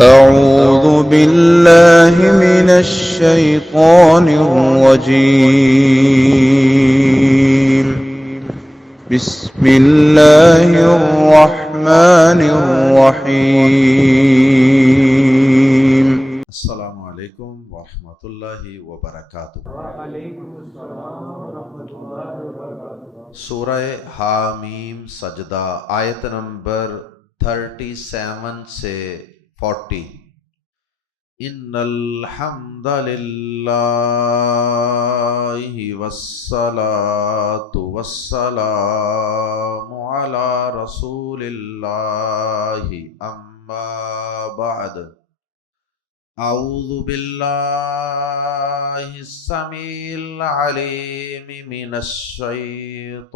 أعوذ بالله من الشيطان الرجيم. بسم الله الرحمن الرحيم. السلام علیکم ورحمۃ اللہ وبرکاتہ۔ سورہ حامیم سجدہ آیت نمبر 37 سے 40۔ ان الحمد للہ والصلاة والسلام علی رسول اللہ اما بعد۔ اعوذ باللہ السمیع العلیم من الشیطان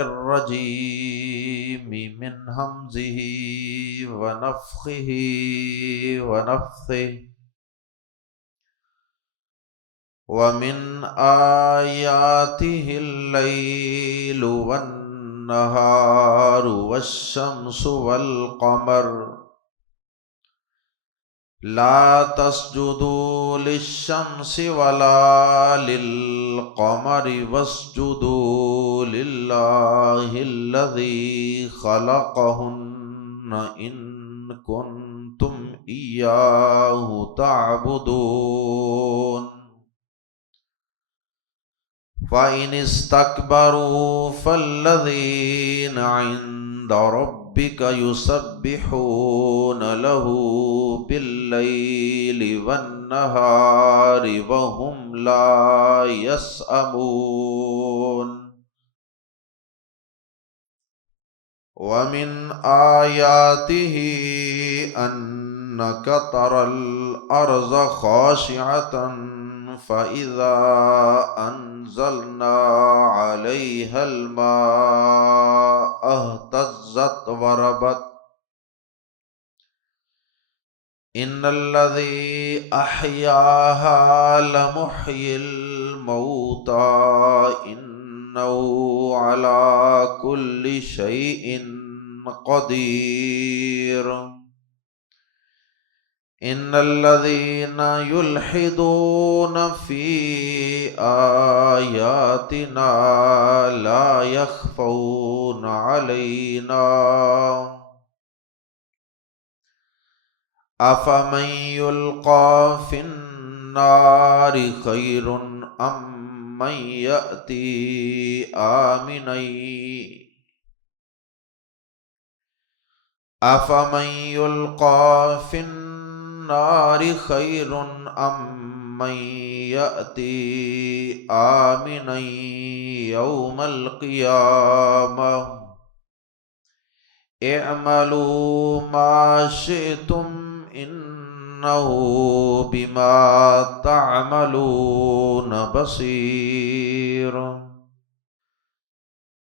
الرجیم من ہمزہ ونفخہ ونفثہ۔ ومن آیاتہ اللیل والنہار والشمس والقمر لا تسجدوا للشمس ولا للقمر واسجدوا للہ الذی خلقہن ان کنتم ایاہ تعبدون۔ فَإِنِ اسْتَكْبَرُوا فَالَّذِينَ عِندَ رَبِّكَ يُسَبِّحُونَ لَهُ بِاللَّيْلِ وَالنَّهَارِ وَهُمْ لَا يَسْأَمُونَ۔ وَمِنْ آيَاتِهِ أَنَّكَ تَرَى الْأَرْضَ خَاشِعَةً فَإِذَا أَنزَلْنَا عَلَيْهَا الْمَاءَ اهْتَزَّتْ وَرَبَتْ۔ إِنَّ الَّذِي أَحْيَاهَا لَمُحْيِي الْمَوْتَى إِنَّهُ عَلَى كُلِّ شَيْءٍ قَدِيرٌ۔ ان الذين يلحدون في آياتنا لا يخفون علينا افمن يلقى في النار خير ام من يأتي آمنا افمن يلقى في النار خیر ام من یأتی آمنا یوم القیامہ۔ اعملوا ما شئتم انہ بما تعملون بصیر۔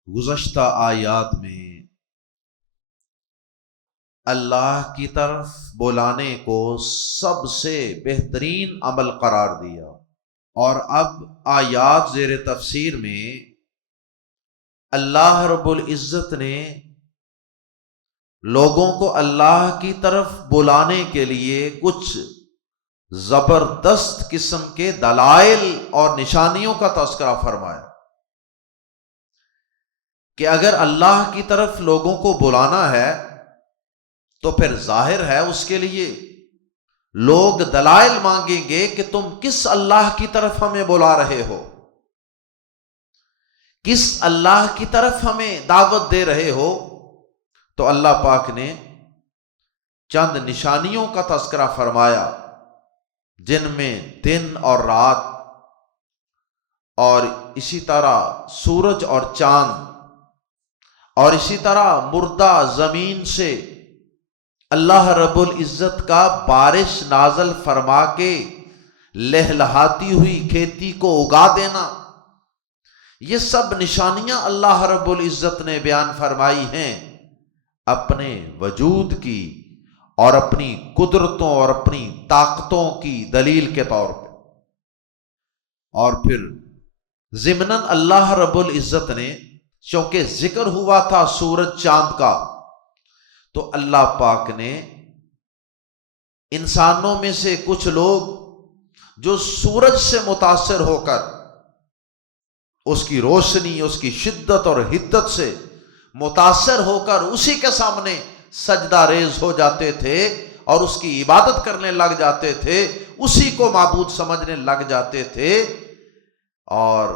گزشتہ آیات میں اللہ کی طرف بلانے کو سب سے بہترین عمل قرار دیا، اور اب آیات زیر تفسیر میں اللہ رب العزت نے لوگوں کو اللہ کی طرف بلانے کے لیے کچھ زبردست قسم کے دلائل اور نشانیوں کا تذکرہ فرمایا کہ اگر اللہ کی طرف لوگوں کو بلانا ہے تو پھر ظاہر ہے اس کے لیے لوگ دلائل مانگیں گے کہ تم کس اللہ کی طرف ہمیں بلا رہے ہو، کس اللہ کی طرف ہمیں دعوت دے رہے ہو۔ تو اللہ پاک نے چند نشانیوں کا تذکرہ فرمایا جن میں دن اور رات اور اسی طرح سورج اور چاند اور اسی طرح مردہ زمین سے اللہ رب العزت کا بارش نازل فرما کے لہلہاتی ہوئی کھیتی کو اگا دینا، یہ سب نشانیاں اللہ رب العزت نے بیان فرمائی ہیں اپنے وجود کی اور اپنی قدرتوں اور اپنی طاقتوں کی دلیل کے طور پہ۔ اور پھر ضمناً اللہ رب العزت نے، چونکہ ذکر ہوا تھا سورج چاند کا، تو اللہ پاک نے انسانوں میں سے کچھ لوگ جو سورج سے متاثر ہو کر اس کی روشنی، اس کی شدت اور حدت سے متاثر ہو کر اسی کے سامنے سجدہ ریز ہو جاتے تھے اور اس کی عبادت کرنے لگ جاتے تھے، اسی کو معبود سمجھنے لگ جاتے تھے، اور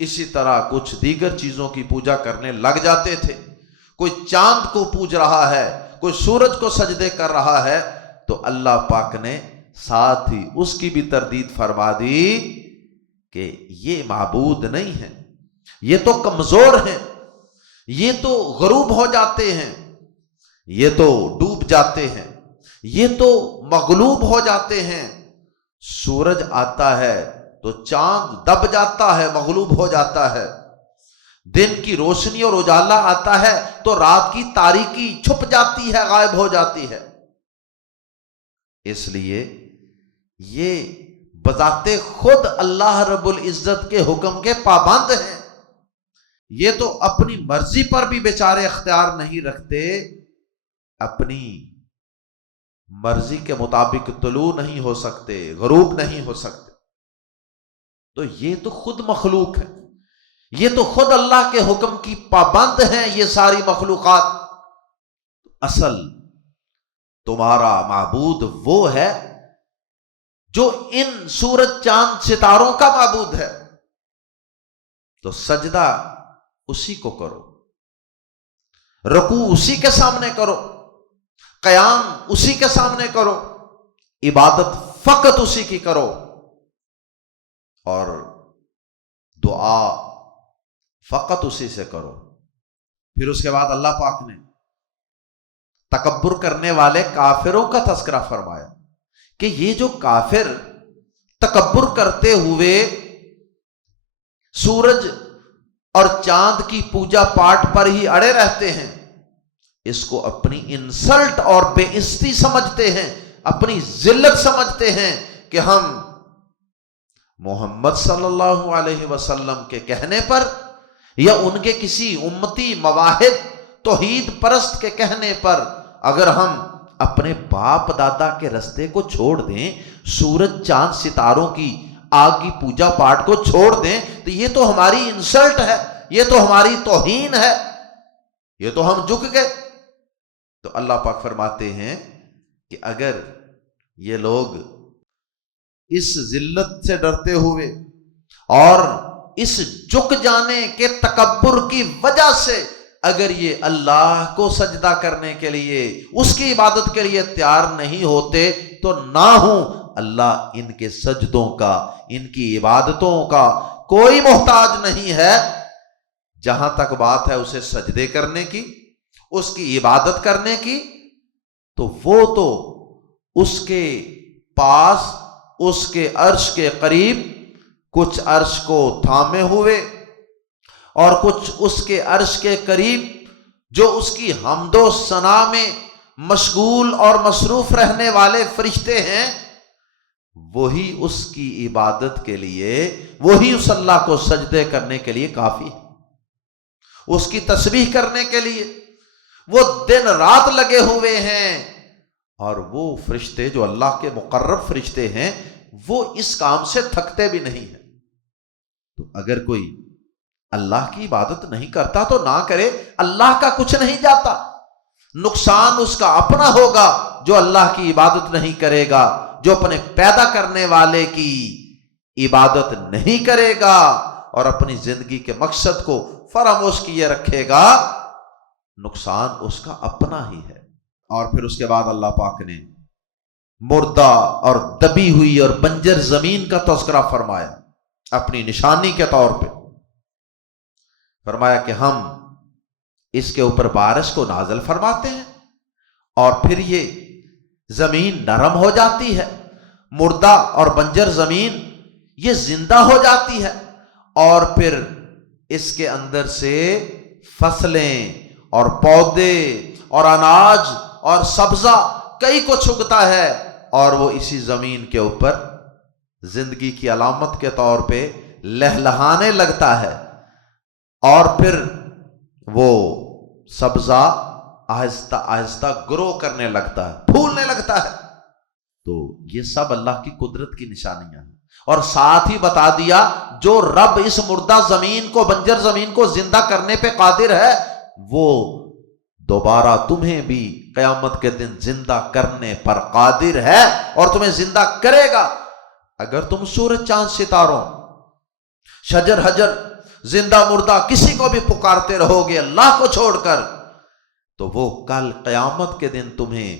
اسی طرح کچھ دیگر چیزوں کی پوجا کرنے لگ جاتے تھے۔ کوئی چاند کو پوج رہا ہے، کوئی سورج کو سجدے کر رہا ہے، تو اللہ پاک نے ساتھ ہی اس کی بھی تردید فرما دی کہ یہ معبود نہیں ہیں، یہ تو کمزور ہیں، یہ تو غروب ہو جاتے ہیں، یہ تو ڈوب جاتے ہیں، یہ تو مغلوب ہو جاتے ہیں۔ سورج آتا ہے تو چاند دب جاتا ہے، مغلوب ہو جاتا ہے، دن کی روشنی اور اجالا آتا ہے تو رات کی تاریکی چھپ جاتی ہے، غائب ہو جاتی ہے۔ اس لیے یہ بذات خود اللہ رب العزت کے حکم کے پابند ہیں، یہ تو اپنی مرضی پر بھی بیچارے اختیار نہیں رکھتے، اپنی مرضی کے مطابق طلوع نہیں ہو سکتے، غروب نہیں ہو سکتے، تو یہ تو خود مخلوق ہے، یہ تو خود اللہ کے حکم کی پابند ہیں یہ ساری مخلوقات۔ اصل تمہارا معبود وہ ہے جو ان سورج چاند ستاروں کا معبود ہے، تو سجدہ اسی کو کرو، رکوع اسی کے سامنے کرو، قیام اسی کے سامنے کرو، عبادت فقط اسی کی کرو، اور دعا فقط اسی سے کرو۔ پھر اس کے بعد اللہ پاک نے تکبر کرنے والے کافروں کا تذکرہ فرمایا کہ یہ جو کافر تکبر کرتے ہوئے سورج اور چاند کی پوجا پاٹ پر ہی اڑے رہتے ہیں، اس کو اپنی انسلٹ اور بے عزتی سمجھتے ہیں، اپنی ذلت سمجھتے ہیں کہ ہم محمد صلی اللہ علیہ وسلم کے کہنے پر یا ان کے کسی امتی مواحد توحید پرست کے کہنے پر اگر ہم اپنے باپ دادا کے رستے کو چھوڑ دیں، سورج چاند ستاروں کی آگ کی پوجا پاٹ کو چھوڑ دیں، تو یہ تو ہماری انسلٹ ہے، یہ تو ہماری توہین ہے، یہ تو ہم جھک گئے۔ تو اللہ پاک فرماتے ہیں کہ اگر یہ لوگ اس ذلت سے ڈرتے ہوئے اور اس جھک جانے کے تکبر کی وجہ سے اگر یہ اللہ کو سجدہ کرنے کے لیے، اس کی عبادت کے لیے تیار نہیں ہوتے، تو نہ ہوں اللہ ان کے سجدوں کا، ان کی عبادتوں کا کوئی محتاج نہیں ہے۔ جہاں تک بات ہے اسے سجدے کرنے کی، اس کی عبادت کرنے کی، تو وہ تو اس کے پاس، اس کے عرش کے قریب، کچھ عرش کو تھامے ہوئے اور کچھ اس کے عرش کے قریب جو اس کی حمد و ثنا میں مشغول اور مصروف رہنے والے فرشتے ہیں، وہی اس کی عبادت کے لیے، وہی اس اللہ کو سجدے کرنے کے لیے کافی ہے، اس کی تسبیح کرنے کے لیے وہ دن رات لگے ہوئے ہیں۔ اور وہ فرشتے جو اللہ کے مقرب فرشتے ہیں وہ اس کام سے تھکتے بھی نہیں ہیں۔ تو اگر کوئی اللہ کی عبادت نہیں کرتا تو نہ کرے، اللہ کا کچھ نہیں جاتا، نقصان اس کا اپنا ہوگا جو اللہ کی عبادت نہیں کرے گا، جو اپنے پیدا کرنے والے کی عبادت نہیں کرے گا اور اپنی زندگی کے مقصد کو فراموش کیے رکھے گا، نقصان اس کا اپنا ہی ہے۔ اور پھر اس کے بعد اللہ پاک نے مردہ اور دبی ہوئی اور بنجر زمین کا تذکرہ فرمایا اپنی نشانی کے طور پہ، فرمایا کہ ہم اس کے اوپر بارش کو نازل فرماتے ہیں اور پھر یہ زمین نرم ہو جاتی ہے، مردہ اور بنجر زمین یہ زندہ ہو جاتی ہے، اور پھر اس کے اندر سے فصلیں اور پودے اور اناج اور سبزہ کئی کو چھگتا ہے، اور وہ اسی زمین کے اوپر زندگی کی علامت کے طور پہ لہلہانے لگتا ہے، اور پھر وہ سبزہ آہستہ آہستہ گرو کرنے لگتا ہے، پھولنے لگتا ہے۔ تو یہ سب اللہ کی قدرت کی نشانیاں ہیں. اور ساتھ ہی بتا دیا جو رب اس مردہ زمین کو، بنجر زمین کو زندہ کرنے پہ قادر ہے، وہ دوبارہ تمہیں بھی قیامت کے دن زندہ کرنے پر قادر ہے اور تمہیں زندہ کرے گا. اگر تم سورج چاند ستاروں، شجر حجر، زندہ مردہ کسی کو بھی پکارتے رہو گے اللہ کو چھوڑ کر، تو وہ کل قیامت کے دن تمہیں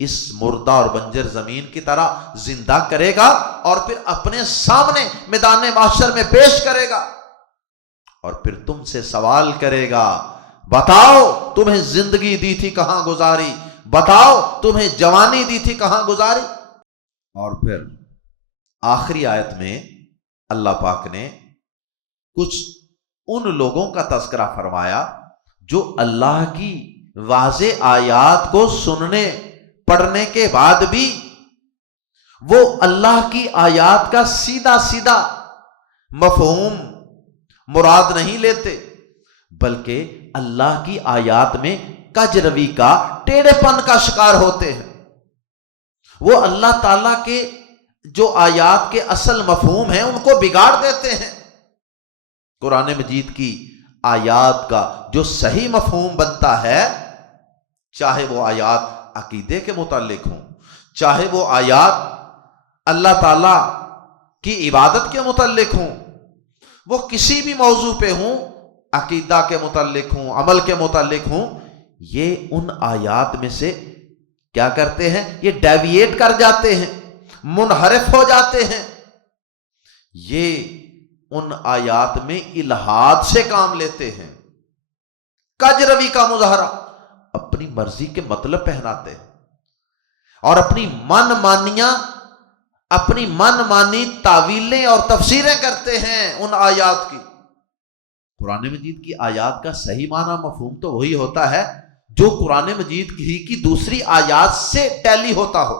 اس مردہ اور بنجر زمین کی طرح زندہ کرے گا اور پھر اپنے سامنے میدان محشر میں پیش کرے گا اور پھر تم سے سوال کرے گا، بتاؤ تمہیں زندگی دی تھی کہاں گزاری، بتاؤ تمہیں جوانی دی تھی کہاں گزاری. اور پھر آخری آیت میں اللہ پاک نے کچھ ان لوگوں کا تذکرہ فرمایا جو اللہ کی واضح آیات کو سننے پڑھنے کے بعد بھی وہ اللہ کی آیات کا سیدھا سیدھا مفہوم مراد نہیں لیتے، بلکہ اللہ کی آیات میں کج روی کا، ٹیڑھے پن کا شکار ہوتے ہیں. وہ اللہ تعالیٰ کے جو آیات کے اصل مفہوم ہیں ان کو بگاڑ دیتے ہیں. قرآن مجید کی آیات کا جو صحیح مفہوم بنتا ہے، چاہے وہ آیات عقیدے کے متعلق ہوں، چاہے وہ آیات اللہ تعالی کی عبادت کے متعلق ہوں، وہ کسی بھی موضوع پہ ہوں، عقیدہ کے متعلق ہوں، عمل کے متعلق ہوں، یہ ان آیات میں سے کیا کرتے ہیں؟ یہ ڈیویٹ کر جاتے ہیں، منحرف ہو جاتے ہیں. یہ ان آیات میں الہاد سے کام لیتے ہیں، کج روی کا مظاہرہ، اپنی مرضی کے مطلب پہناتے ہیں اور اپنی من مانی تعویلیں اور تفسیریں کرتے ہیں ان آیات کی. قرآن مجید کی آیات کا صحیح معنی مفہوم تو وہی ہوتا ہے جو قرآن مجید کی دوسری آیات سے ٹیلی ہوتا ہو،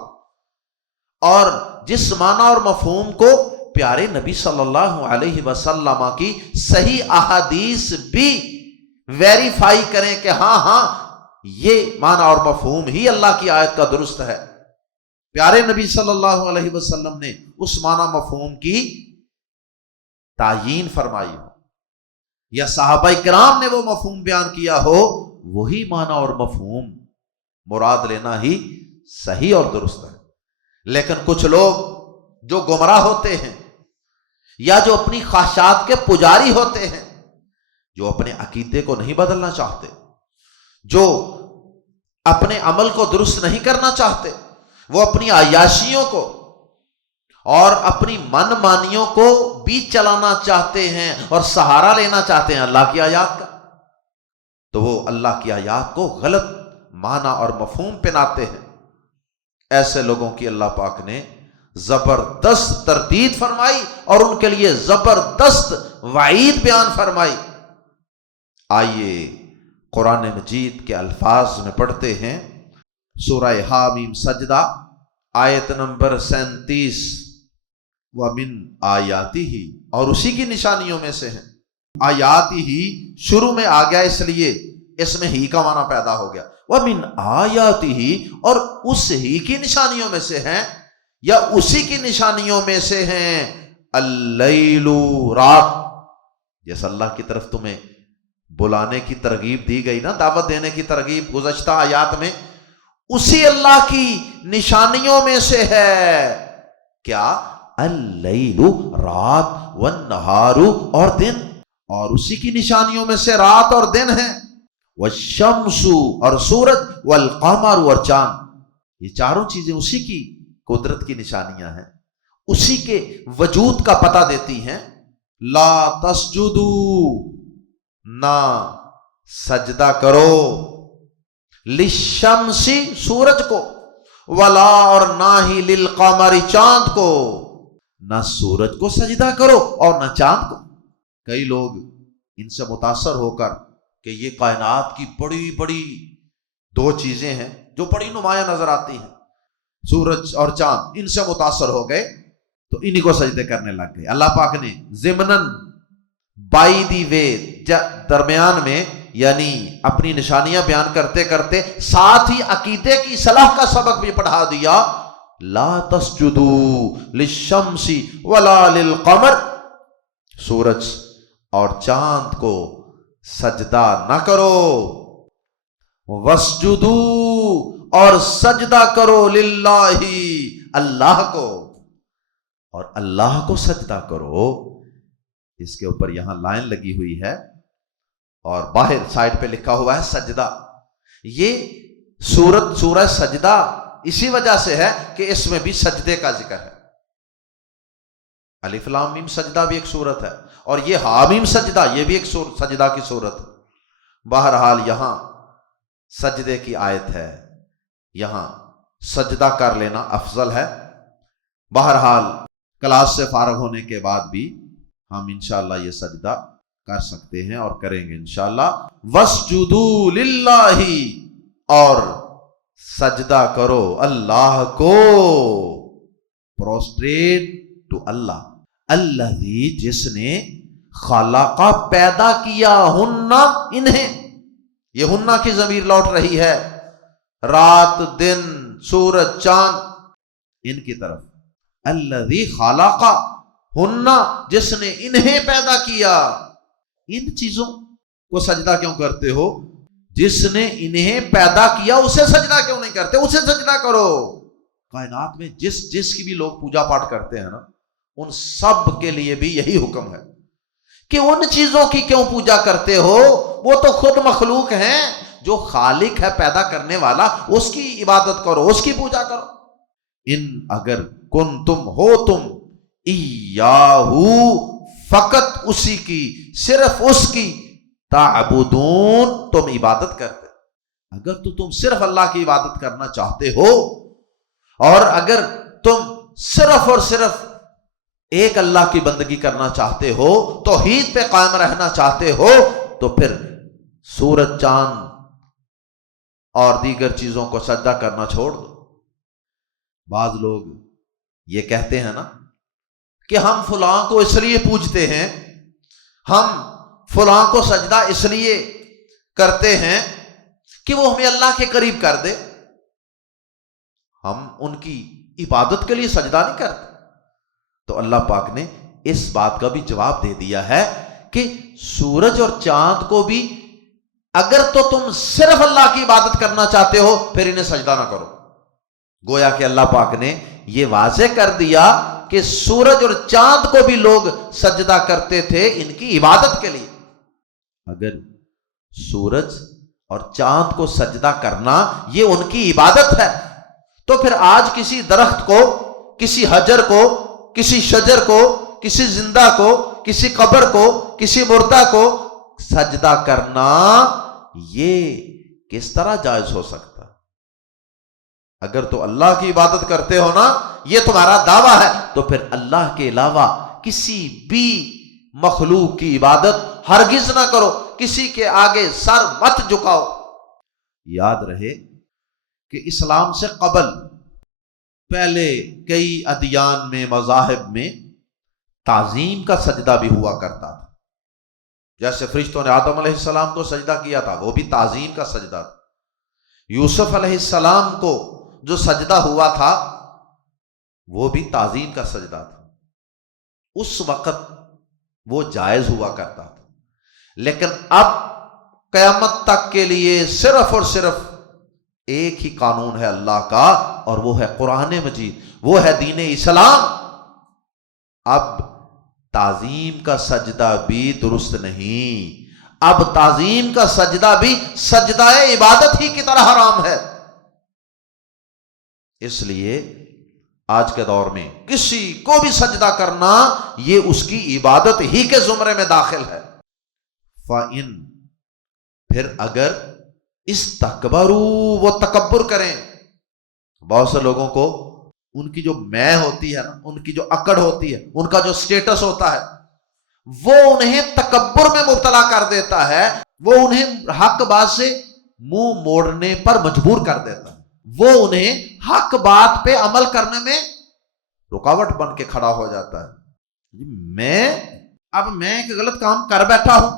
اور جس معنی اور مفہوم کو پیارے نبی صلی اللہ علیہ وسلم کی صحیح احادیث بھی ویریفائی کریں کہ ہاں یہ معنی اور مفہوم ہی اللہ کی آیت کا درست ہے. پیارے نبی صلی اللہ علیہ وسلم نے اس معنی مفہوم کی تعیین فرمائی ہو یا صحابہ کرام نے وہ مفہوم بیان کیا ہو، وہی معنی اور مفہوم مراد لینا ہی صحیح اور درست ہے. لیکن کچھ لوگ جو گمراہ ہوتے ہیں یا جو اپنی خواہشات کے پجاری ہوتے ہیں، جو اپنے عقیدے کو نہیں بدلنا چاہتے، جو اپنے عمل کو درست نہیں کرنا چاہتے، وہ اپنی عیاشیوں کو اور اپنی من مانیوں کو بھی چلانا چاہتے ہیں اور سہارا لینا چاہتے ہیں اللہ کی آیات کا، تو وہ اللہ کی آیات کو غلط معنی اور مفہوم پہناتے ہیں. ایسے لوگوں کی اللہ پاک نے زبردست تردید فرمائی اور ان کے لیے زبردست وعید بیان فرمائی. آئیے قرآن مجید کے الفاظ میں پڑھتے ہیں. سورہ حامیم سجدہ آیت نمبر 37، وَمِنْ آیَاتِهِ، اور اسی کی نشانیوں میں سے ہیں. آیاتِهِ شروع میں آ گیا اس لیے اس میں ہی کا معنی پیدا ہو گیا. وَمِنْ آیَاتِهِ، اور اس ہی کی نشانیوں میں سے ہیں یا اسی کی نشانیوں میں سے ہیں اللیل، رات. جیسا اللہ کی طرف تمہیں بلانے کی ترغیب دی گئی نا، دعوت دینے کی ترغیب گزشتہ آیات میں، اسی اللہ کی نشانیوں میں سے ہے کیا؟ اللیل، رات، والنہار، اور دن، اور اسی کی نشانیوں میں سے رات اور دن ہیں. والشمس، اور سورج، والقمر، اور چاند. یہ چاروں چیزیں اسی کی قدرت کی نشانیاں ہیں، اسی کے وجود کا پتہ دیتی ہیں. لا تسجدوا، نہ سجدہ کرو، للشمس، سورج کو، ولا، اور نہ ہی للقمر، چاند کو. نہ سورج کو سجدہ کرو اور نہ چاند کو. کئی لوگ ان سے متاثر ہو کر کہ یہ کائنات کی بڑی بڑی دو چیزیں ہیں جو بڑی نمایاں نظر آتی ہیں، سورج اور چاند، ان سے متاثر ہو گئے تو انہی کو سجدے کرنے لگ گئے. اللہ پاک نے ضمناً بائی دی وے درمیان میں، یعنی اپنی نشانیاں بیان کرتے کرتے ساتھ ہی عقیدے کی اصلاح کا سبق بھی پڑھا دیا. لا تسجدوا للشمس ولا للقمر، سورج اور چاند کو سجدہ نہ کرو، واسجدوا اور سجدہ کرو للہ اللہ کو، اور اللہ کو سجدہ کرو۔ اس کے اوپر یہاں لائن لگی ہوئی ہے اور باہر سائڈ پہ لکھا ہوا ہے سجدہ۔ یہ سورہ سجدہ اسی وجہ سے ہے کہ اس میں بھی سجدے کا ذکر ہے۔ الف لام میم سجدہ بھی ایک سورت ہے، اور یہ حامیم سجدہ یہ بھی ایک سجدہ کی سورت ہے۔ بہرحال یہاں سجدے کی آیت ہے، یہاں سجدہ کر لینا افضل ہے۔ بہرحال کلاس سے فارغ ہونے کے بعد بھی ہم انشاءاللہ یہ سجدہ کر سکتے ہیں اور کریں گے انشاءاللہ۔ وَاسْجُدُوا لِلَّهِ، اور سجدہ کرو اللہ کو، پروسٹریٹ ٹو اللہ، الذی جس نے خلقہ پیدا کیا ہنہ انہیں، یہ ہنہ کی ضمیر لوٹ رہی ہے رات دن سورج چاند ان کی طرف۔ الذی خلقہ ہنہ، جس نے انہیں پیدا کیا۔ ان چیزوں کو سجدہ کیوں کرتے ہو؟ جس نے انہیں پیدا کیا اسے سجدہ کیوں نہیں کرتے؟ اسے سجدہ کرو۔ کائنات میں جس کی بھی لوگ پوجا پاٹ کرتے ہیں نا، ان سب کے لیے بھی یہی حکم ہے کہ ان چیزوں کی کیوں پوجا کرتے ہو؟ وہ تو خود مخلوق ہیں، جو خالق ہے پیدا کرنے والا اس کی عبادت کرو، اس کی پوجا کرو۔ ان اگر کن تم ہو تم ایاہو، فقط اسی کی، صرف اس کی، تعبدون تم عبادت کرتے، اگر تو تم صرف اللہ کی عبادت کرنا چاہتے ہو، اور اگر تم صرف اور صرف ایک اللہ کی بندگی کرنا چاہتے ہو، توحید پہ قائم رہنا چاہتے ہو، تو پھر سورج چاند اور دیگر چیزوں کو سجدہ کرنا چھوڑ دو۔ بعض لوگ یہ کہتے ہیں نا کہ ہم فلاں کو اس لیے پوجتے ہیں، ہم فلاں کو سجدہ اس لیے کرتے ہیں کہ وہ ہمیں اللہ کے قریب کر دے، ہم ان کی عبادت کے لیے سجدہ نہیں کرتے۔ تو اللہ پاک نے اس بات کا بھی جواب دے دیا ہے کہ سورج اور چاند کو بھی اگر تو تم صرف اللہ کی عبادت کرنا چاہتے ہو پھر انہیں سجدہ نہ کرو۔ گویا کہ اللہ پاک نے یہ واضح کر دیا کہ سورج اور چاند کو بھی لوگ سجدہ کرتے تھے ان کی عبادت کے لیے۔ اگر سورج اور چاند کو سجدہ کرنا یہ ان کی عبادت ہے، تو پھر آج کسی درخت کو، کسی حجر کو، کسی شجر کو، کسی زندہ کو، کسی قبر کو، کسی مردہ کو سجدہ کرنا یہ کس طرح جائز ہو سکتا؟ اگر تو اللہ کی عبادت کرتے ہو نا، یہ تمہارا دعویٰ ہے، تو پھر اللہ کے علاوہ کسی بھی مخلوق کی عبادت ہرگز نہ کرو، کسی کے آگے سر مت جھکاؤ۔ یاد رہے کہ اسلام سے قبل پہلے کئی ادیان میں، مذاہب میں تعظیم کا سجدہ بھی ہوا کرتا تھا۔ جیسے فرشتوں نے آدم علیہ السلام کو سجدہ کیا تھا، وہ بھی تعظیم کا سجدہ تھا۔ یوسف علیہ السلام کو جو سجدہ ہوا تھا وہ بھی تعظیم کا سجدہ تھا، اس وقت وہ جائز ہوا کرتا تھا۔ لیکن اب قیامت تک کے لیے صرف اور صرف ایک ہی قانون ہے اللہ کا، اور وہ ہے قرآن مجید، وہ ہے دین اسلام۔ اب تعظیم کا سجدہ بھی درست نہیں، اب تعظیم کا سجدہ بھی سجدہ عبادت ہی کی طرح حرام ہے۔ اس لیے آج کے دور میں کسی کو بھی سجدہ کرنا یہ اس کی عبادت ہی کے زمرے میں داخل ہے۔ فَإِن، پھر اگر استکبروا، وہ تکبر کریں۔ بہت سے لوگوں کو ان کی جو میں ہوتی ہے نا، ان کی جو اکڑ ہوتی ہے، ان کا جو سٹیٹس ہوتا ہے، وہ انہیں تکبر میں مبتلا کر دیتا ہے، وہ انہیں حق بات سے منہ موڑنے پر مجبور کر دیتا ہے، وہ انہیں حق بات پہ عمل کرنے میں رکاوٹ بن کے کھڑا ہو جاتا ہے۔ میں ایک غلط کام کر بیٹھا ہوں،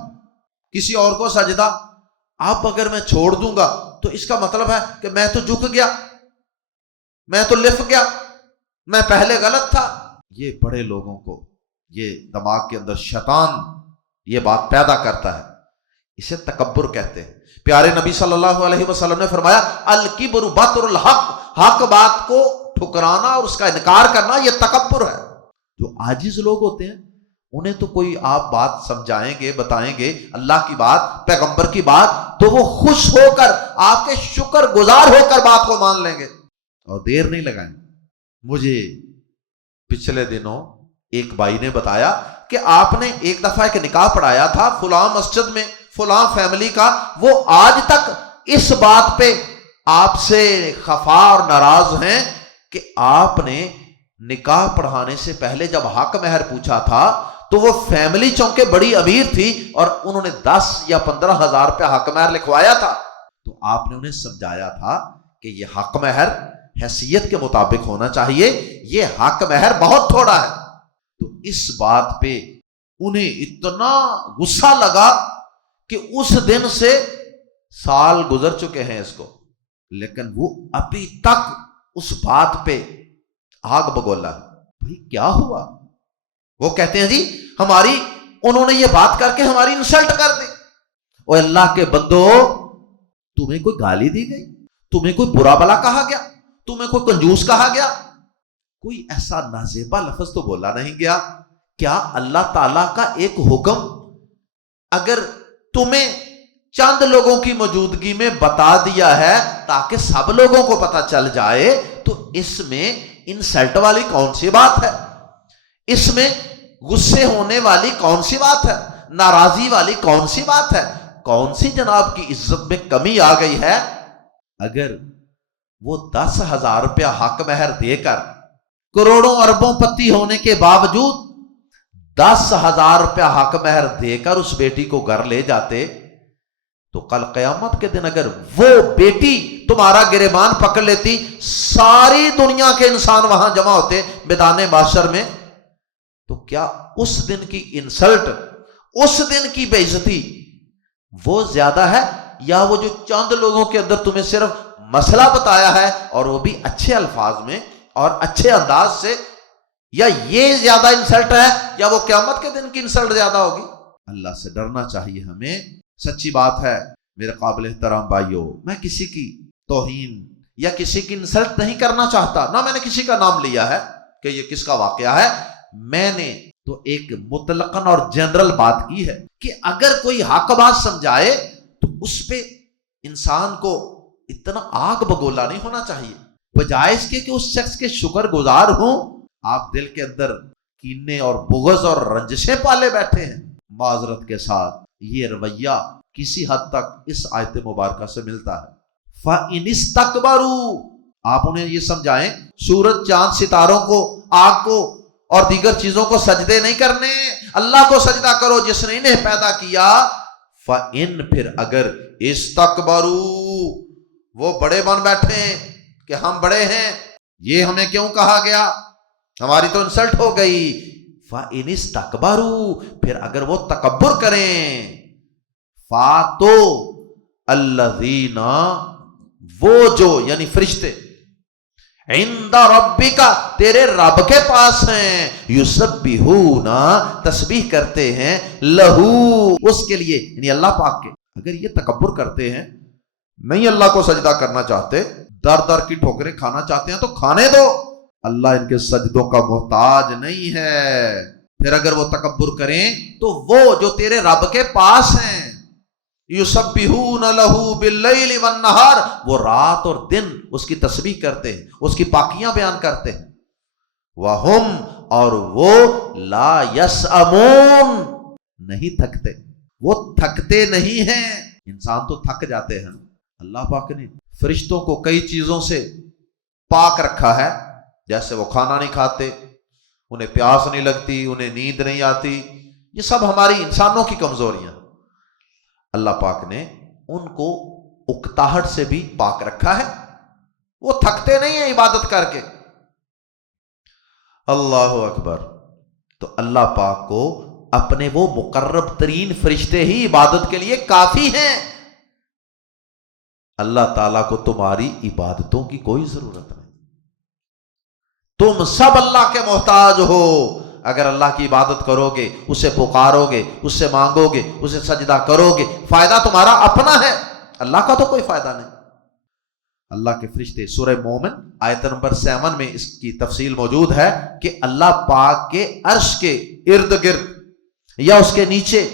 کسی اور کو سجدہ اب اگر میں چھوڑ دوں گا تو اس کا مطلب ہے کہ میں تو جھک گیا، میں تو لف گیا، میں پہلے غلط تھا. یہ بڑے لوگوں کو یہ دماغ کے اندر شیطان یہ بات پیدا کرتا ہے، اسے تکبر کہتے ہیں. پیارے نبی صلی اللہ علیہ وسلم نے فرمایا الکبر بطر الحق، حق بات کو ٹھکرانا اور اس کا انکار کرنا یہ تکبر ہے. جو عاجز لوگ ہوتے ہیں انہیں تو کوئی آپ بات سمجھائیں گے، بتائیں گے اللہ کی بات، پیغمبر کی بات، تو وہ خوش ہو کر آپ کے شکر گزار ہو کر بات کو مان لیں گے اور دیر نہیں لگائیں. مجھے پچھلے دنوں ایک بھائی نے بتایا کہ آپ نے ایک دفعہ ایک نکاح پڑھایا تھا فلاں مسجد میں فلاں فیملی کا، وہ آج تک اس بات پہ آپ سے خفا اور ناراض ہیں کہ آپ نے نکاح پڑھانے سے پہلے جب حق مہر پوچھا تھا تو وہ فیملی چونکہ بڑی امیر تھی اور انہوں نے 10 یا 15 ہزار روپیہ حق مہر لکھوایا تھا، تو آپ نے انہیں سمجھایا تھا کہ یہ حق مہر حیثیت کے مطابق ہونا چاہیے، یہ حق مہر بہت تھوڑا ہے. تو اس بات پہ انہیں اتنا غصہ لگا کہ اس دن سے سال گزر چکے ہیں اس کو، لیکن وہ ابھی تک اس بات پہ آگ بگولا. بھائی کیا ہوا؟ وہ کہتے ہیں جی ہماری انہوں نے یہ بات کر کے ہماری انسلٹ کر دی. اوے اللہ کے بندو، تمہیں کوئی گالی دی گئی؟ تمہیں کوئی برا بلا کہا گیا؟ تمہیں کوئی کنجوس کہا گیا؟ کوئی ایسا نازیبا لفظ تو بولا نہیں گیا. کیا اللہ تعالیٰ کا ایک حکم اگر تمہیں چند لوگوں کی موجودگی میں بتا دیا ہے تاکہ سب لوگوں کو پتہ چل جائے، تو اس میں انسلٹ والی کون سی بات ہے؟ اس میں غصے ہونے والی کون سی بات ہے؟ ناراضی والی کون سی بات ہے؟ کون سی جناب کی عزت میں کمی آ گئی ہے؟ اگر وہ 10,000 روپیہ حق مہر دے کر کروڑوں اربوں پتی ہونے کے باوجود 10,000 روپیہ حق مہر دے کر اس بیٹی کو گھر لے جاتے تو کل قیامت کے دن اگر وہ بیٹی تمہارا گریبان پکڑ لیتی، ساری دنیا کے انسان وہاں جمع ہوتے میدان محشر میں، تو کیا اس دن کی انسلٹ، اس دن کی بے عزتی وہ زیادہ ہے یا وہ جو چند لوگوں کے اندر تمہیں صرف مسئلہ بتایا ہے اور وہ بھی اچھے الفاظ میں اور اچھے انداز سے، یا یہ زیادہ انسلٹ ہے یا وہ قیامت کے دن کی انسلٹ زیادہ ہوگی؟ اللہ سے ڈرنا چاہیے ہمیں. سچی بات ہے میرے قابل احترام بھائیوں، میں کسی کی توہین یا کسی کی انسلٹ نہیں کرنا چاہتا، نہ میں نے کسی کا نام لیا ہے کہ یہ کس کا واقعہ ہے. میں نے تو ایک مطلقاً اور جنرل بات کی ہے کہ اگر کوئی حق بات سمجھائے تو اس پہ انسان کو اتنا آگ بگولا نہیں ہونا چاہیے، بجائے اس کے کہ اس شخص کے شکر گزار ہوں آپ دل کے اندر کینے اور بغض اور رنجشیں پالے بیٹھے ہیں. معذرت کے ساتھ یہ رویہ کسی حد تک اس آیت مبارکہ سے ملتا ہے. فَإِنِ اسْتَكْبَرُوا، آپ انہیں یہ سمجھائیں سورج چاند ستاروں کو، آگ کو اور دیگر چیزوں کو سجدے نہیں کرنے، اللہ کو سجدہ کرو جس نے انہیں پیدا کیا. فَإِن، پھر اگر اسْتَكْبَرُوا، وہ بڑے بن بیٹھے کہ ہم بڑے ہیں، یہ ہمیں کیوں کہا گیا، ہماری تو انسلٹ ہو گئی. فَإِنِ اسْتَكْبَرُوا، پھر اگر وہ تکبر کریں، فَاتُو الَّذِينَ، وہ جو یعنی فرشتے، عند ربک، تیرے رب کے پاس ہیں، یسبحون، تسبیح کرتے ہیں، لہو، اس کے لیے یعنی اللہ پاک کے. اگر یہ تکبر کرتے ہیں، نہیں اللہ کو سجدہ کرنا چاہتے، در در کی ٹھوکریں کھانا چاہتے ہیں تو کھانے دو، اللہ ان کے سجدوں کا محتاج نہیں ہے. پھر اگر وہ تکبر کریں تو وہ جو تیرے رب کے پاس ہیں، یسبحون لہو باللیل والنہار، وہ رات اور دن اس کی تسبیح کرتے ہیں، اس کی پاکیاں بیان کرتے ہیں. وہم، اور وہ لا یسأمون، نہیں تھکتے، وہ تھکتے نہیں ہیں. انسان تو تھک جاتے ہیں. اللہ پاک نے فرشتوں کو کئی چیزوں سے پاک رکھا ہے، جیسے وہ کھانا نہیں کھاتے، انہیں پیاس نہیں لگتی، انہیں نیند نہیں آتی، یہ سب ہماری انسانوں کی کمزوریاں. اللہ پاک نے ان کو اکتاہٹ سے بھی پاک رکھا ہے، وہ تھکتے نہیں ہیں عبادت کر کے. اللہ اکبر. تو اللہ پاک کو اپنے وہ مقرب ترین فرشتے ہی عبادت کے لیے کافی ہیں. اللہ تعالیٰ کو تمہاری عبادتوں کی کوئی ضرورت نہیں. تم سب اللہ کے محتاج ہو. اگر اللہ کی عبادت کرو گے، اسے پکارو گے، اس سے مانگو گے، اسے سجدہ کرو گے، فائدہ تمہارا اپنا ہے، اللہ کا تو کوئی فائدہ نہیں. اللہ کے فرشتے سورہ مومن آیت نمبر 7 میں اس کی تفصیل موجود ہے کہ اللہ پاک کے عرش کے ارد گرد یا اس کے نیچے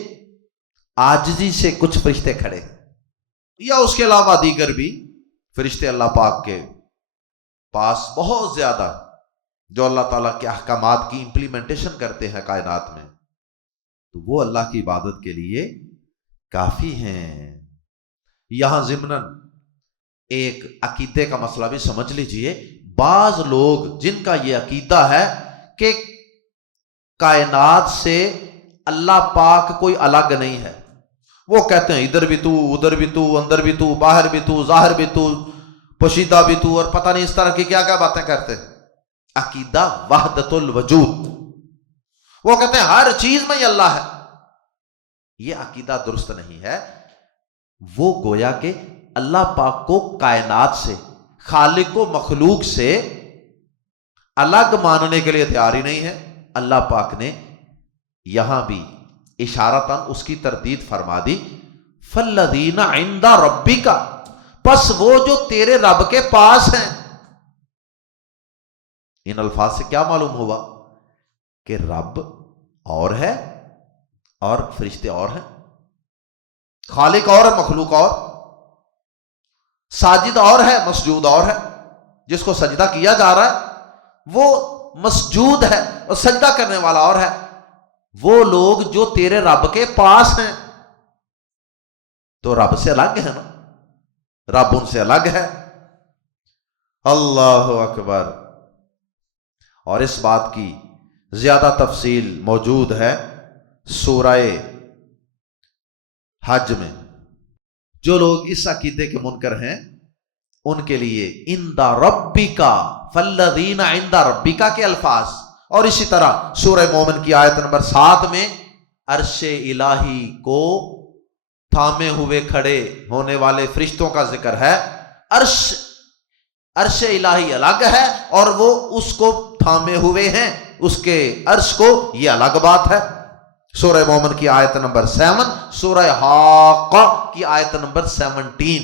عاجزی سے کچھ فرشتے کھڑے، یا اس کے علاوہ دیگر بھی فرشتے اللہ پاک کے پاس بہت زیادہ، جو اللہ تعالیٰ کے احکامات کی امپلیمنٹیشن کرتے ہیں کائنات میں، تو وہ اللہ کی عبادت کے لیے کافی ہیں. یہاں ضمناً ایک عقیدے کا مسئلہ بھی سمجھ لیجئے. بعض لوگ جن کا یہ عقیدہ ہے کہ کائنات سے اللہ پاک کوئی الگ نہیں ہے، وہ کہتے ہیں ادھر بھی تو، ادھر بھی تو، اندر بھی تو، باہر بھی تو، ظاہر بھی تو، پوشیدہ بھی تو، اور پتہ نہیں اس طرح کی کیا کیا باتیں کرتے ہیں. عقیدہ وحدت الوجود، وہ کہتے ہیں ہر چیز میں ہی اللہ ہے. یہ عقیدہ درست نہیں ہے. وہ گویا کہ اللہ پاک کو کائنات سے، خالق و مخلوق سے الگ ماننے کے لیے تیار ہی نہیں ہے. اللہ پاک نے یہاں بھی اشارتاً اس کی تردید فرما دی. فالذین عند ربک، پس وہ جو تیرے رب کے پاس ہیں. ان الفاظ سے کیا معلوم ہوا کہ رب اور ہے اور فرشتے اور ہیں، خالق اور مخلوق اور، ساجد اور ہے، مسجود اور ہے. جس کو سجدہ کیا جا رہا ہے وہ مسجود ہے اور سجدہ کرنے والا اور ہے. وہ لوگ جو تیرے رب کے پاس ہیں تو رب سے الگ ہے نا، رب ان سے الگ ہے. اللہ اکبر. اور اس بات کی زیادہ تفصیل موجود ہے سورہ حج میں. جو لوگ اس عقیدے کے منکر ہیں ان کے لیے عند ربک، فالذین عند ربک کے الفاظ، اور اسی طرح سورہ مومن کی آیت نمبر 7 میں عرش الہی کو تھامے ہوئے کھڑے ہونے والے فرشتوں کا ذکر ہے. عرش الہی الگ ہے اور وہ اس کو تھامے ہوئے ہیں، اس کے عرش کو، یہ الگ بات ہے. سورہ مومن کی آیت نمبر 7، سورہ حاقہ کی آیت نمبر 17،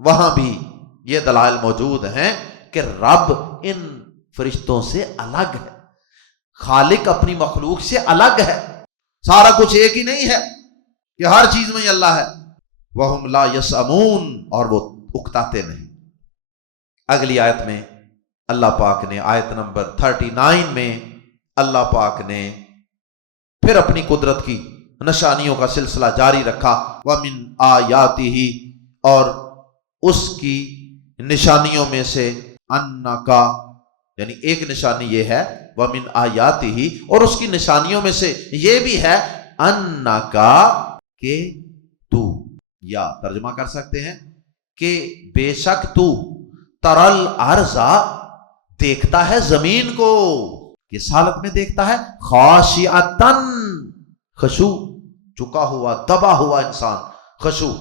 وہاں بھی یہ دلائل موجود ہیں کہ رب ان فرشتوں سے الگ ہے، خالق اپنی مخلوق سے الگ ہے. سارا کچھ ایک ہی نہیں ہے کہ ہر چیز میں ہی اللہ ہے. وَهُمْ لَا يَسْأَمُونَ، اور وہ اکتاتے نہیں. اگلی آیت میں اللہ پاک نے آیت نمبر 39 میں اللہ پاک نے پھر اپنی قدرت کی نشانیوں کا سلسلہ جاری رکھا. وَمِنْ آیَاتِهِ، اور اس کی نشانیوں میں سے اَنَّكَ، یعنی ایک نشانی یہ ہے وَمِنْ آیَاتِهِ، اور اس کی نشانیوں میں سے یہ بھی ہے اَنَّكَ، کہ تو، یا ترجمہ کر سکتے ہیں کہ بے شک تو، ترل ارضا، دیکھتا ہے زمین کو. کس حالت میں دیکھتا ہے؟ خاشعتن، خشوع، جھکا ہوا، دبا ہوا انسان، خشوع،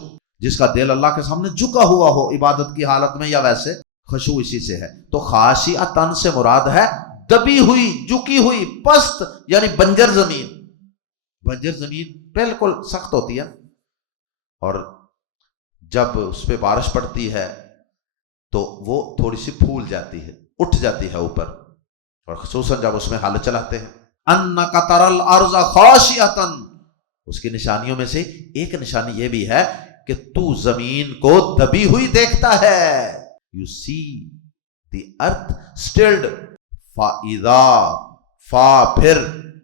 جس کا دل اللہ کے سامنے جھکا ہوا ہو عبادت کی حالت میں یا ویسے، خشوع اسی سے ہے. تو خاشعتن سے مراد ہے دبی ہوئی، جھکی ہوئی، پست، یعنی بنجر زمین. بنجر زمین بالکل سخت ہوتی ہے اور جب اس پہ بارش پڑتی ہے تو وہ تھوڑی سی پھول جاتی ہے، اٹھ جاتی ہے اوپر، اور خصوصاً جب اس میں ہل چلاتے ہیں. انک ترل ارض خاشعۃ، اس کی نشانیوں میں سے ایک نشانی یہ بھی ہے کہ تو زمین کو دبی ہوئی دیکھتا ہے. یو سی دی ارتھ سٹلڈ. فَإِذَا، فا پھر،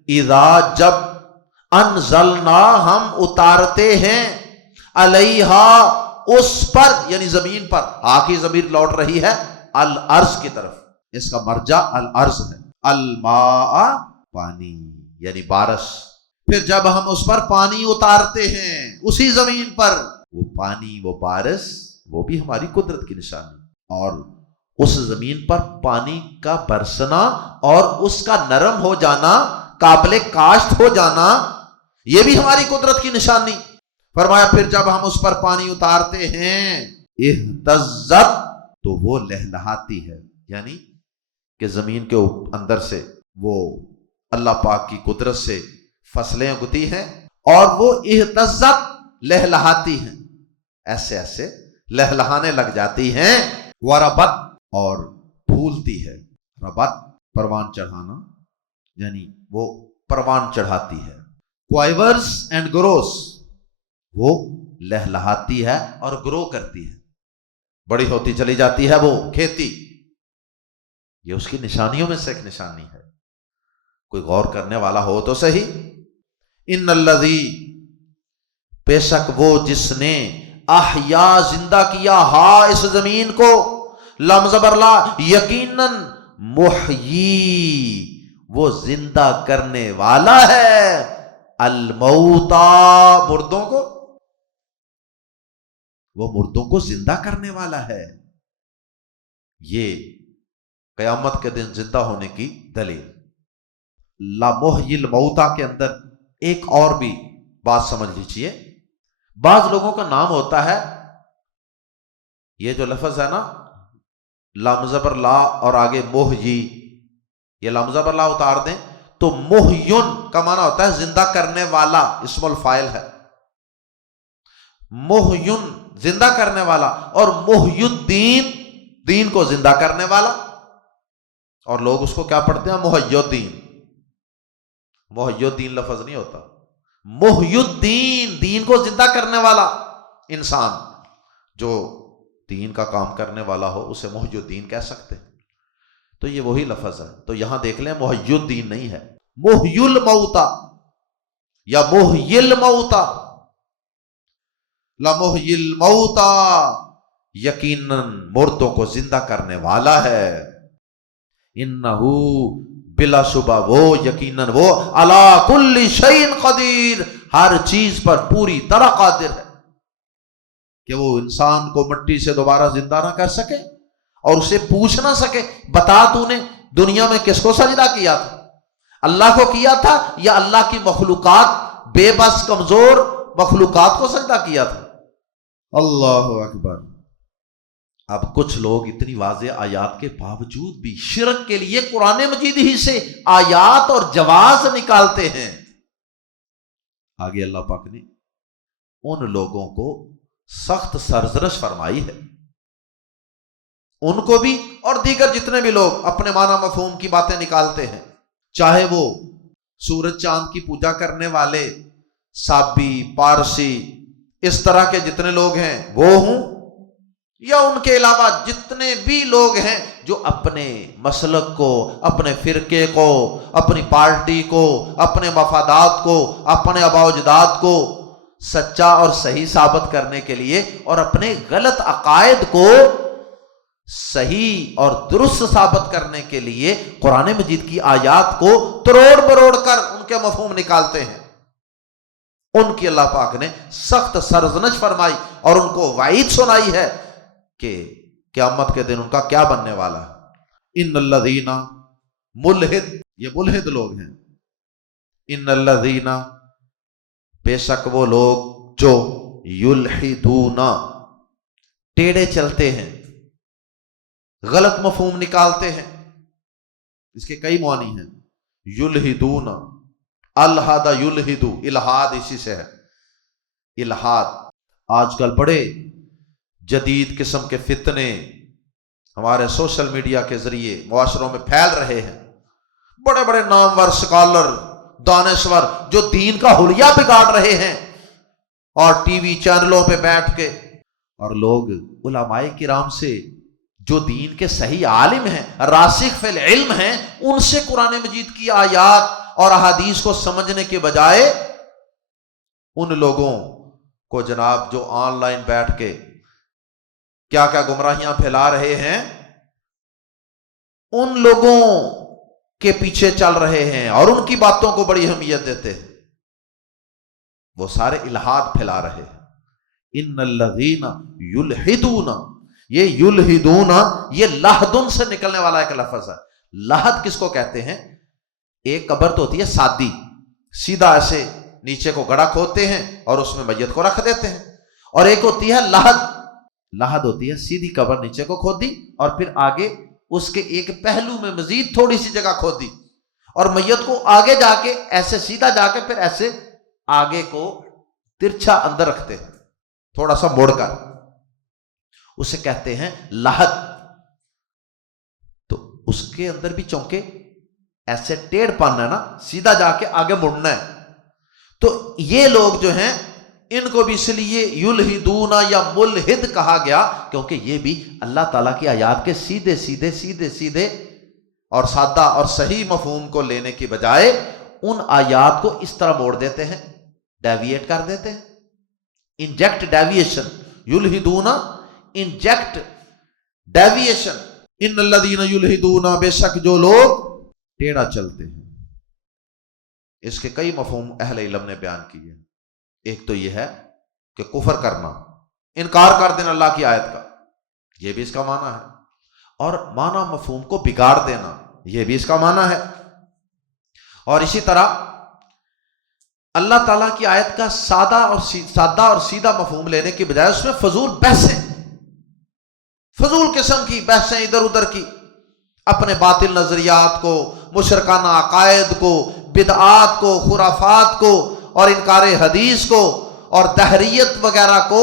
اذا جب، انزلنا ہم اتارتے ہیں، علیہا اس پر، یعنی زمین پر. آخری ضمیر لوٹ رہی ہے الارض کی طرف، اس کا مرجع الارض ہے. الماء، پانی، یعنی بارش. پھر جب ہم اس پر پانی اتارتے ہیں، اسی زمین پر، وہ پانی، وہ بارش، وہ بھی ہماری قدرت کی نشانی. اور اس زمین پر پانی کا برسنا اور اس کا نرم ہو جانا، قابل کاشت ہو جانا، یہ بھی ہماری قدرت کی نشانی. فرمایا پھر جب ہم اس پر پانی اتارتے ہیں، اہتزت، تو وہ لہلہاتی ہے، یعنی کہ زمین کے اندر سے وہ اللہ پاک کی قدرت سے فصلیں اگتی ہیں اور وہ اہتزت لہلہاتی ہیں، ایسے ایسے لہلہانے لگ جاتی ہیں، وربت اور پھولتی ہے۔ ربت پروان چڑھانا، یعنی وہ پروان چڑھاتی ہے۔ کوائیورس اینڈ گروس، وہ لہلہاتی ہے اور گرو کرتی ہے، بڑی ہوتی چلی جاتی ہے وہ کھیتی۔ یہ اس کی نشانیوں میں سے ایک نشانی ہے، کوئی غور کرنے والا ہو تو صحیح۔ ان الذی، بے شک وہ جس نے احیا زندہ کیا ہا اس زمین کو، لم زبر لا، یقیناً محیی وہ زندہ کرنے والا ہے، الموتا مردوں کو، وہ مردوں کو زندہ کرنے والا ہے۔ یہ قیامت کے دن زندہ ہونے کی دلیل۔ لا محیی الموتا کے اندر ایک اور بھی بات سمجھ لیجئے، بعض لوگوں کا نام ہوتا ہے، یہ جو لفظ ہے نا لام زبر لا اور آگے محیی، یہ لام زبر لا اتار دیں تو محیون کا معنی ہوتا ہے زندہ کرنے والا، اسم الفاعل ہے، محیون زندہ کرنے والا، اور محی الدین دین کو زندہ کرنے والا، اور لوگ اس کو کیا پڑھتے ہیں؟ محی الدین۔ محی الدین لفظ نہیں ہوتا، محی الدین دین کو زندہ کرنے والا انسان، جو دین کا کام کرنے والا ہو اسے محی الدین کہہ سکتے ہیں۔ تو یہ وہی لفظ ہے، تو یہاں دیکھ لیں محی الدین نہیں ہے، محی الموتا یا محی الموتا، لمحی الموتا یقیناً مردوں کو زندہ کرنے والا ہے، انہو بلا شبہ وہ، یقیناً وہ، علی کل شیء قدیر ہر چیز پر پوری طرح قادر ہے، کہ وہ انسان کو مٹی سے دوبارہ زندہ نہ کر سکے اور اسے پوچھ نہ سکے بتا تو نے دنیا میں کس کو سجدہ کیا تھا، اللہ کو کیا تھا یا اللہ کی مخلوقات بے بس کمزور مخلوقات کو سجدہ کیا تھا؟ اللہ اکبر۔ اب کچھ لوگ اتنی واضح آیات کے باوجود بھی شرک کے لیے قرآن مجید ہی سے آیات اور جواز نکالتے ہیں۔ آگے اللہ پاک نے ان لوگوں کو سخت سرزنش فرمائی ہے، ان کو بھی اور دیگر جتنے بھی لوگ اپنے معنی مفہوم کی باتیں نکالتے ہیں، چاہے وہ سورج چاند کی پوجا کرنے والے سابی، پارسی، اس طرح کے جتنے لوگ ہیں وہ ہوں، یا ان کے علاوہ جتنے بھی لوگ ہیں جو اپنے مسلک کو، اپنے فرقے کو، اپنی پارٹی کو، اپنے مفادات کو، اپنے آباء و اجداد کو سچا اور صحیح ثابت کرنے کے لیے اور اپنے غلط عقائد کو صحیح اور درست ثابت کرنے کے لیے قرآن مجید کی آیات کو تروڑ مروڑ کر ان کے مفہوم نکالتے ہیں، ان کی اللہ پاک نے سخت سرزنش فرمائی اور ان کو وعید سنائی ہے کہ قیامت کے دن ان کا کیا بننے والا ہے۔ ان الذین ملحد، یہ ملحد لوگ ہیں، ان الذین بے شک وہ لوگ جو یلحدون ٹیڑے چلتے ہیں، غلط مفہوم نکالتے ہیں، اس کے کئی معنی ہیں۔ یلحدون، الحد یلحد، الحاد اسی سے ہے، الحاد۔ آج کل بڑے جدید قسم کے فتنے ہمارے سوشل میڈیا کے ذریعے معاشروں میں پھیل رہے ہیں، بڑے بڑے نامور سکالر، دانشور جو دین کا حلیہ بگاڑ رہے ہیں، اور ٹی وی چینلوں پہ بیٹھ کے، اور لوگ علماء کرام سے جو دین کے صحیح عالم ہیں، راسخ فی العلم ہیں، ان سے قرآن مجید کی آیات اور احادیث کو سمجھنے کے بجائے ان لوگوں کو جناب جو آن لائن بیٹھ کے کیا کیا گمراہیاں پھیلا رہے ہیں، ان لوگوں کے پیچھے چل رہے ہیں اور ان کی باتوں کو بڑی اہمیت دیتے ہیں، وہ سارے الحاد پھیلا رہے ہیں۔ ان الذین یلحدون، یہ یلحدون یہ لحدن سے نکلنے والا ایک لفظ ہے۔ لحد کس کو کہتے ہیں؟ ایک قبر تو ہوتی ہے سادی، سیدھا ایسے نیچے کو گڑھا کھودتے ہیں اور اس میں میت کو رکھ دیتے ہیں، اور ایک ہوتی ہے لحد، لحد ہوتی ہے سیدھی قبر نیچے کو کھود دی اور پھر آگے اس کے ایک پہلو میں مزید تھوڑی سی جگہ کھودی اور میت کو آگے جا کے ایسے سیدھا جا کے پھر ایسے آگے کو ترچھا اندر رکھتے ہیں، تھوڑا سا موڑ کر، اسے کہتے ہیں لحد۔ تو اس کے اندر بھی چونکہ ایسے ٹیڑھ پانا ہے نا، سیدھا جا کے آگے مڑنا ہے۔ تو یہ لوگ جو ہیں ان کو بھی اس لیے یلحدون یا ملحد کہا گیا، کیونکہ یہ بھی اللہ تعالیٰ کی آیات کے سیدھے سیدھے سیدھے سیدھے اور سادہ اور صحیح مفہوم کو لینے کی بجائے ان آیات کو اس طرح موڑ دیتے ہیں، ڈیویٹ کر دیتے ہیں، انجیکٹ ڈیویشن، یلحدون انجیکٹ ڈیویشن۔ ان الذین یلحدون، بے شک جو لوگ ٹیڑھا چلتے ہیں۔ اس کے کئی مفہوم اہل علم نے بیان کیے۔ ایک تو یہ ہے کہ کفر کرنا، انکار کر دینا اللہ کی آیت کا، یہ بھی اس کا معنی ہے، اور معنی مفہوم کو بگاڑ دینا، یہ بھی اس کا معنی ہے۔ اور اسی طرح اللہ تعالیٰ کی آیت کا سادہ اور سیدھا مفہوم لینے کی بجائے اس میں فضول بحثیں، فضول قسم کی بحثیں ادھر ادھر کی، اپنے باطل نظریات کو، مشرکانہ عقائد کو، بدعات کو، خرافات کو اور انکار حدیث کو اور دہریت وغیرہ کو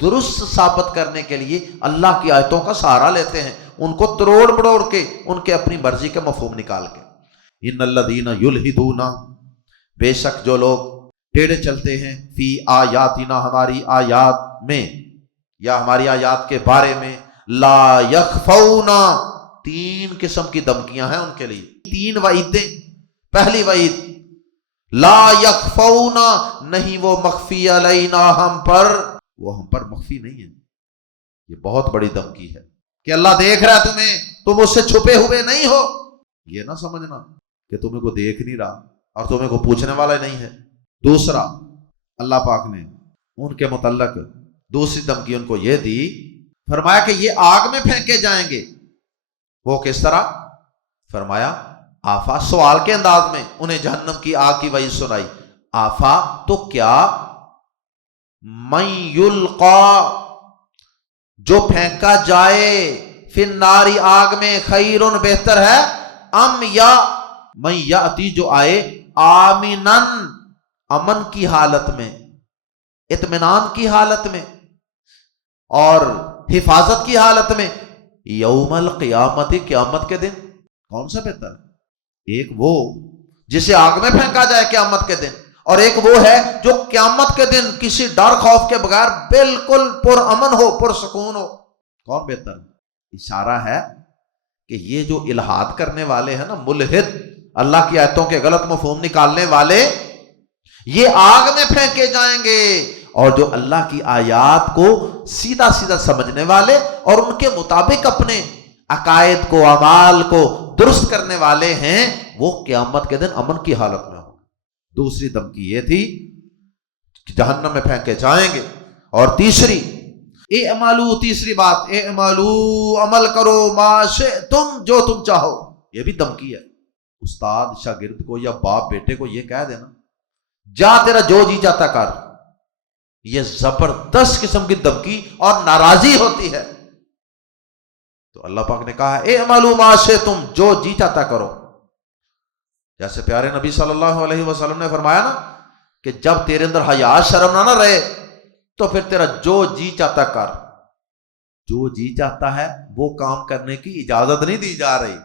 درست ثابت کرنے کے لیے اللہ کی آیتوں کا سہارا لیتے ہیں، ان کو تروڑ مڑوڑ کے ان کے اپنی مرضی کے مفہوم نکال کے۔ ان الذین یلحدون، بے شک جو لوگ ٹیڑھے چلتے ہیں، فی آیاتنا، ہماری آیات میں یا ہماری آیات کے بارے میں، لا یخفون، تین قسم کی دھمکیاں ہیں ان کے لیے، تین وعیدیں۔ پہلی وعید، لا یخفون، نہیں وہ مخفی علینا، ہم پر، وہ ہم پر مخفی نہیں ہے۔ یہ بہت بڑی دھمکی ہے کہ اللہ دیکھ رہا ہے تمہیں، تم اس سے چھپے ہوئے نہیں ہو۔ یہ نہ سمجھنا کہ تمہیں کو دیکھ نہیں رہا اور تمہیں کو پوچھنے والا نہیں ہے۔ دوسرا، اللہ پاک نے ان کے متعلق دوسری دھمکی ان کو یہ دی، فرمایا کہ یہ آگ میں پھینکے جائیں گے۔ وہ کس طرح؟ فرمایا آفا، سوال کے انداز میں انہیں جہنم کی آگ کی وعید سنائی۔ آفا تو کیا، من یلقا، جو پھینکا جائے، فی النار، آگ میں، خیرن، بہتر ہے، ام یا من یاتی، جو آئے، آمنن، امن کی حالت میں، اطمینان کی حالت میں اور حفاظت کی حالت میں، یوم القیامت، قیامت کے دن۔ کون سا بہتر؟ ایک وہ جسے آگ میں پھینکا جائے قیامت کے دن، اور ایک وہ ہے جو قیامت کے دن کسی ڈر خوف کے بغیر بالکل پر امن ہو، پر سکون ہو۔ کون بہتر؟ اشارہ ہے کہ یہ جو الہاد کرنے والے ہیں نا، ملحد، اللہ کی آیتوں کے غلط مفہوم نکالنے والے، یہ آگ میں پھینکے جائیں گے، اور جو اللہ کی آیات کو سیدھا سیدھا سمجھنے والے اور ان کے مطابق اپنے عقائد کو، اعمال کو درست کرنے والے ہیں، وہ قیامت کے دن امن کی حالت میں ہوں۔ دوسری دھمکی یہ تھی کہ جہنم میں پھینکے جائیں گے۔ اور تیسری، اعملوا، تیسری بات، اعملوا، عمل کرو، ما شئتم، جو تم چاہو۔ یہ بھی دھمکی ہے۔ استاد شاگرد کو یا باپ بیٹے کو یہ کہہ دینا، جا تیرا جو جی چاہتا کر، یہ زبردست قسم کی دھمکی اور ناراضی ہوتی ہے۔ تو اللہ پاک نے کہا ہے اعملوا ما شئتم، جو جی چاہتا کرو۔ جیسے پیارے نبی صلی اللہ علیہ وسلم نے فرمایا نا کہ جب تیرے اندر حیا شرم نہ رہے تو پھر تیرا جو جی چاہتا کر۔ جو جی چاہتا ہے وہ کام کرنے کی اجازت نہیں دی جا رہی،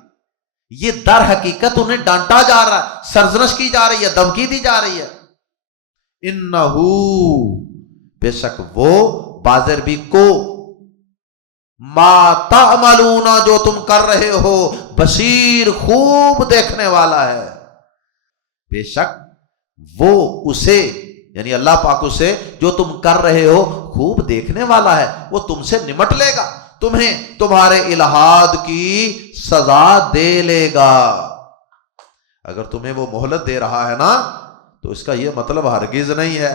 یہ در حقیقت انہیں ڈانٹا جا رہا ہے، سرزنش کی جا رہی ہے، دھمکی دی جا رہی ہے۔ انہو، بے شک وہ، بازر بھی کو، ما تعملون، جو تم کر رہے ہو، بصیر، خوب دیکھنے والا ہے۔ بے شک وہ اسے، یعنی اللہ پاک اسے جو تم کر رہے ہو خوب دیکھنے والا ہے، وہ تم سے نمٹ لے گا، تمہیں تمہارے الہاد کی سزا دے لے گا۔ اگر تمہیں وہ مہلت دے رہا ہے نا تو اس کا یہ مطلب ہرگز نہیں ہے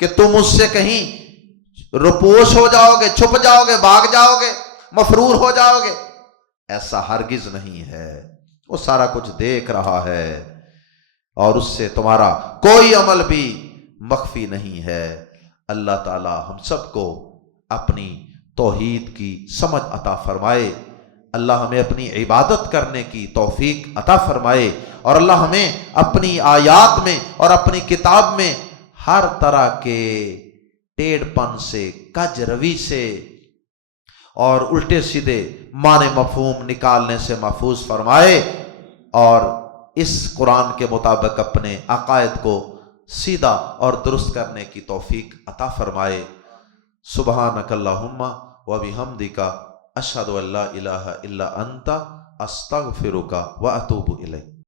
کہ تم اس سے کہیں رپوش ہو جاؤ گے، چھپ جاؤ گے، بھاگ جاؤ گے، مفرور ہو جاؤ گے، ایسا ہرگز نہیں ہے۔ وہ سارا کچھ دیکھ رہا ہے اور اس سے تمہارا کوئی عمل بھی مخفی نہیں ہے۔ اللہ تعالی ہم سب کو اپنی توحید کی سمجھ عطا فرمائے، اللہ ہمیں اپنی عبادت کرنے کی توفیق عطا فرمائے، اور اللہ ہمیں اپنی آیات میں اور اپنی کتاب میں ہر طرح کے ٹیڑھ پن سے، کج روی سے اور الٹے سیدھے معنی مفہوم نکالنے سے محفوظ فرمائے، اور اس قرآن کے مطابق اپنے عقائد کو سیدھا اور درست کرنے کی توفیق عطا فرمائے۔ سبحانک اللہم و بحمدک اشہد ان لا الہ الا انت استغفرک و اتوب الیک۔